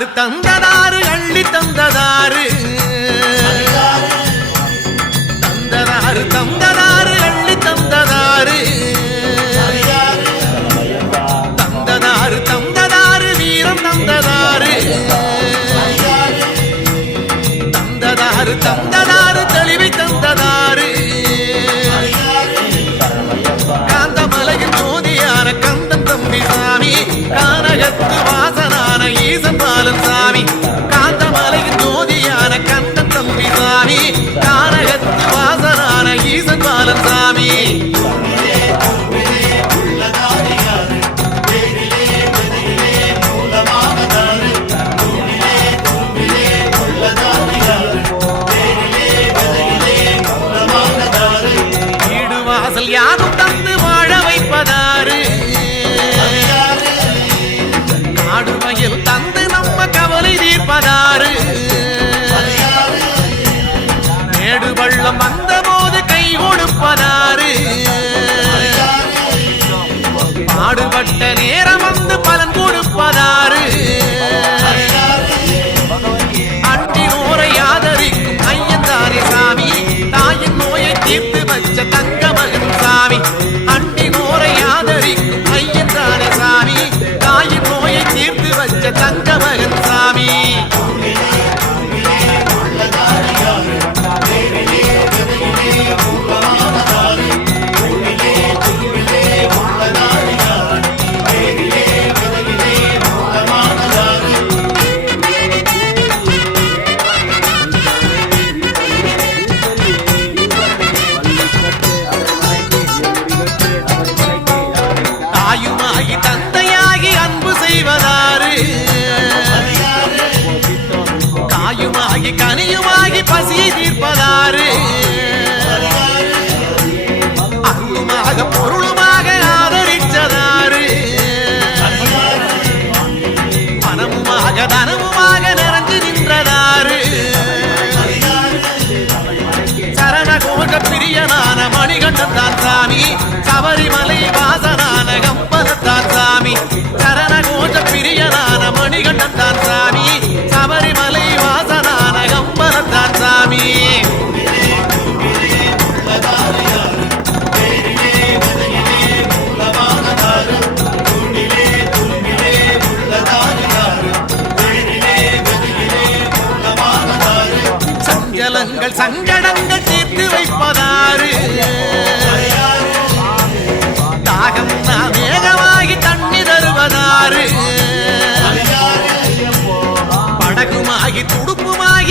தந்ததாறு தந்ததாறு அள்ளி தந்ததாறு தந்ததாறு தந்ததாறு அள்ளி தந்ததாறு தந்ததாறு தந்ததாறு வீரம் தந்ததாறு தந்ததாறு தந்ததாறு தெளிவை தந்ததாறு காந்தமலையின் ஜோதியான கந்தன் தம்பி சாமி கானகத்து வாசனான ஈசன் பாலன் சாமி காந்தமலையின் ஜோதியான கந்தன் தம்பி சாமி கானகத்து வாசனான ஈசன் பாலன் சாமி யாரும் தந்து வாழ வைப்பதாறு காடுமையில் தந்து நம்ம கவலை தீர்ப்பதாறு மேடு பள்ளம் வந்த போது கை கொடுப்பதாறு பாடுபட்ட நேரம் வந்து பலன் கொடுப்பதாறு அன்றினோரை ஆதரிக்கும் ஐயந்தாரே சாமி தாயின் நோயை தீர்த்து வச்ச தங்க மகன் சாமி அன்றினோரை ஆதரிக்கும் ஐயந்தாரே சாமி தாயின் நோயை தீர்த்து வச்ச தங்க மகன் சாமி தாயுமாகி தந்தையாகி அன்பு செய்வதாறு காயுமாகி கனியுமாகி பசியை தீர்ப்பதாறு அன்புமாக பொருளுமாக ஆதரிச்சதாறு பணமுமாக தனமுமாக நிறைஞ்சு நின்றதாறு சரணகோக பிரியனான மணிகண்டன் தான் சாமி சபரிமலை வாசனான கம்பலத்தான் சாமி சரணகோஷ பிரியனான மணிகண்டன் தான் சாமி சபரிமலை வாசனான கம்பலத்தான் சாமி சஞ்சலங்கள் சங்கடங்கள் தீர்த்து வைப்பதாறு தாகம் வேகமாகி தண்ணி தருவதாறு படகுமாகி துடுப்புமாகி